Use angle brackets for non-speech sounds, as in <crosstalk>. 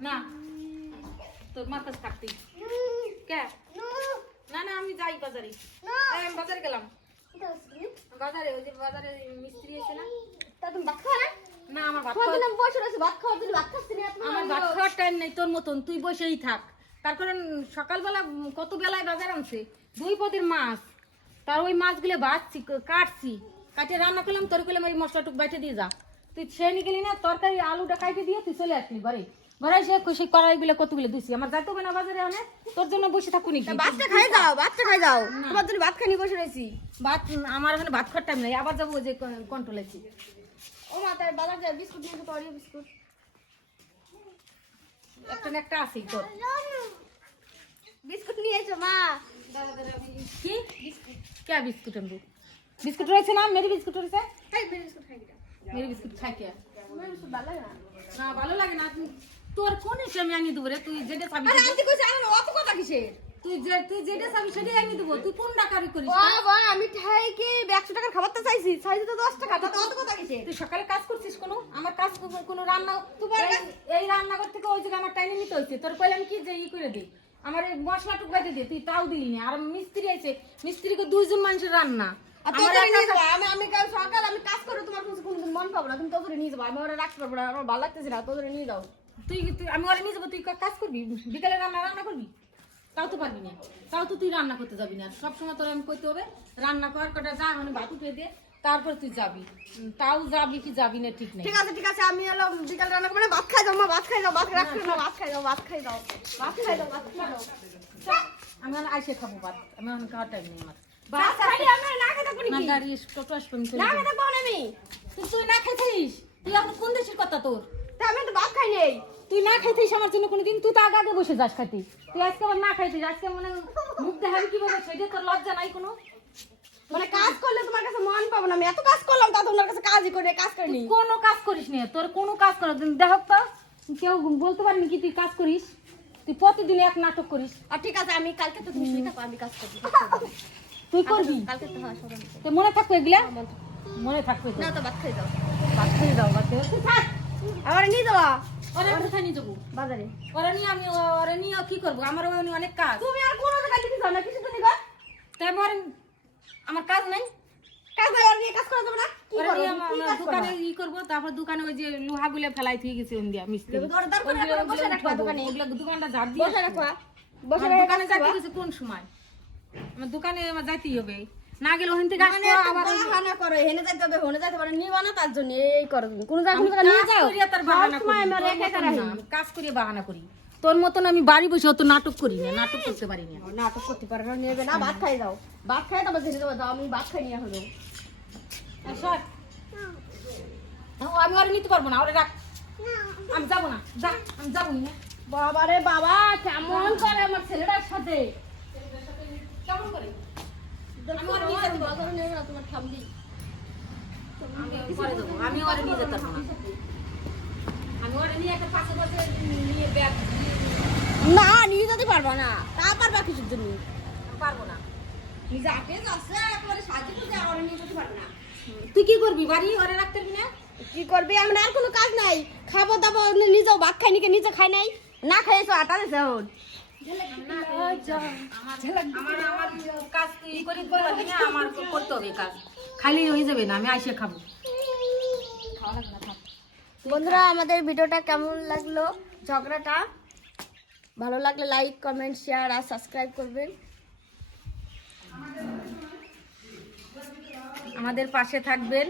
না তোর মাথা থাকতি কে? না। না আমি যাই বাজারে। আমি বাজারে গেলাম। বাজারে ওই যে বাজারে মিস্ত্রি এসে না। তা তুমি ভাত খাওয়া না? আমার ভাত খাওয়া- আমি বসে রয়েছি ভাত খাওয়ার জন্য ভাত খাচ্ছি না আমার ভাত খাওয়ার টাইম নেই তোর মতন তুই বসেই থাক। তার কারণ সকালবেলা কত বেলায় বাজার আনছে? দুই পদের মাছ। তার ওই মাছগুলো ক- কাটছি। কাটে রান্না করলাম তোর করলাম এই মশলাটুক বাইটে দিয়ে যা। তুই ছেড়ে গেলি না তরকারি আলুটা কাটে দিয়ে তুই চলে আসলি বাড়ি। ঘরে সে খুশি কড়াইগুলো কতগুলো দিছি? আমার যাইতে হবে না বাজারে অনেক তোর জন্য বসে থাকুনি ভাতটা খাই যাও ভাতটা খাই যাও। তোমার জন্য ভাত খানি বসে রয়েছি। ভাত আমার ওখানে ভাত খাওয়ার টাইম নেই আবার যাব যে কন্ট্রোল আছি। ও মা তার বাজার যায় বিস্কুট নিয়ে তো অরিও বিস্কুট। একটা না একটা আছেই তোর। বিস্কুট নিয়ে এসো মা। কি? কে? বিস্কুট। আনব? বিস্কুট রয়েছে না? মেরি বিস্কুট রয়েছে? এই বিস্কুট খাই মেরি বিস্কুট খাই কে বিস্কুট ভালো লাগে না না ভালো লাগে না তুই- তোর কোন আনি দেবো রে তুই যেটা চাবি আরে কইছে অত কথা কিসের তুই যে তুই যেটা চাবি সেটাই দেবো তুই কোন ডাকারি করিস আমি ঠাই কি 100 টাকার খাবার তো চাইছি চাইছি তো 10 টাকা তো অত কথা তুই সকালে কাজ করছিস কোনো আমার কাজ কোনো রান্না তোমার এই- রান্নাঘর থেকে ওই আমার টাইমে নিতে হয়েছে তোর কইলাম কি যে ই করে দে আমার এই মশলাটুক বাইতে দে তুই তাও দিলি না আর মিস্ত্রি আছে মিস্ত্রিকে দুইজন মানুষের রান্না। আমি আমি কাল সকাল আমি কাজ পাবো না তুমি তোদের নিয়ে যাব। আমি ওরা রাখতে পারব না আমার ভালো লাগতেছে না তোদের নিয়ে যাও। তুই তুই আমি ওরা নিয়ে যাব তুই কাজ করবি? বিকালে রান্না রান্না করবি? তাও তো পারবি না। তাও তো তুই রান্না করতে যাবি না। সবসময় তোর আমি কইতে হবে রান্না কর কটা যা মানে ভাত উঠে দে তারপর তুই যাবি। তাও যাবি কি যাবি না ঠিক নেই। ঠিক আছে ঠিক আছে আমি হলো বিকাল রান্না করব ভাত খাই যাও মা ভাত খাই যাও ভাত রাখছো না ভাত খাই যাও ভাত খাই যাও ভাত খাই যাও ভাত খাই যাও আমি আইসে খাব ভাত। আমি খাওয়ার টাইম নেই আমার। ভাত খাই আমরা না খেতে পারি না টোটো খেতে পাবো আমি। তুই না খাইছিস তুই এখন কোন দেশের কথা তোর? তা আমি তো ভাত খাই নেই। তুই না খাইতিস আমার জন্য কোনোদিন? তুই তো আগে আগে বসে যাস খাইতে তুই আজকে আবার না খাইতিস আজকে মানে মুখ দেখাবি কীভাবে? সেটা তোর লজ্জা নাই কোনো? মানে কাজ করলে তোমার কাছে মন পাবো না আমি। এত কাজ করলাম তা তোমার কাছে কাজই করে কাজ করিনি কোনো কাজ করিস না তোর কোনো কাজ কর দেখ তো কেউ বলতে পারবি কি তুই কাজ করিস? তুই প্রতিদিন এক নাটক করিস। আর ঠিক আছে আমি কালকে তো তুমি আমি কাজ করব <laughs> তুই করবি? কালকে তো হ্যাঁ তো মনে থাকবে এগুলা? মনে থাকবে। না তো ভাত খাই যাও ভাত খেয়ে দাও ভাত খেয়ে থাক। আমার নিয়ে যাওয়া? ওরা কোথায় নিয়ে যাব? বাজারে। ওরা নিয়ে আমি ওরা নিয়ে কি করব? আমার ওখানে অনেক কাজ। তুমি আর কোনো জায়গায় দিতে না কিছু তো নিবা। তাই আমার আমার কাজ নাই। কাজ নাই আর নিয়ে কাজ করা যাবে না। কি ওরা করো নিয়ে কি আমার- কাজ আমার দোকানে ই করব তারপর দোকানে ওই যে লোহাগুলো ফেলাই থুয়ে গেছে ওন মিস্ত্রি। দরকার নেই, বসে রাখবা দোকানে। ওগুলো দোকানটা ঝাড় দিয়ে বসে রাখো। বসে আমার দোকানে কোন সময়? আমার দোকানে আমার যাইতেই হবে। না গেলে ওখান থেকে মানে আসব আবার বাহানা করো হেনে যাইতে হবে হেনে যাইতে পারে নিবা না তার জন্য এই করো তুমি। কোন জায়গায় আমি কোন নিয়ে যাও। তার বাহানা করি। আমার একা না, কাজ বাহানা করি। তোর মতন আমি বাড়ি বসে অত নাটক করি না নাটক করতে পারি না। নাটক করতে পারে না নেবে না ভাত খাই যাও। ভাত খাই তারপর ঝেড়ে দেবো দাও আমি ভাত খাই নিয়ে হলো আর আমি ওরা নিতে পারব না ওরা রাখ। আমি যাব না যা আমি যাব না। বাবা রে বাবা কেমন করে আমার ছেলেটার সাথে? আমি ওর নিয়ে যেতে না নিয়ে যেতে পারব না। আমি ওরা নিয়ে একটা পাশে পাশে নিয়ে ব্যাগ না নিয়ে যেতে পারবা না। তা পারবা কিছুর জন্য। পারব না। নিজে আপে যাচ্ছে একেবারে সাহায্য করতে আর নিয়ে যেতে পারবে না। তুই কি করবি? বাড়ি ওরা রাখতে পারবি না? কি করবে? আমরা আর কোনো কাজ নাই। খাব দাবো নিজেও ভাত খাই নিকে নিজে খাই নাই। না খাইছো আটা দিছে খালি হয়ে যাবে না আমি আইসে খাব বন্ধুরা, আমাদের ভিডিওটা কেমন লাগল? ঝগড়াটা? ভালো লাগলে লাইক কমেন্ট শেয়ার আর সাবস্ক্রাইব করবেন। আমাদের পাশে থাকবেন।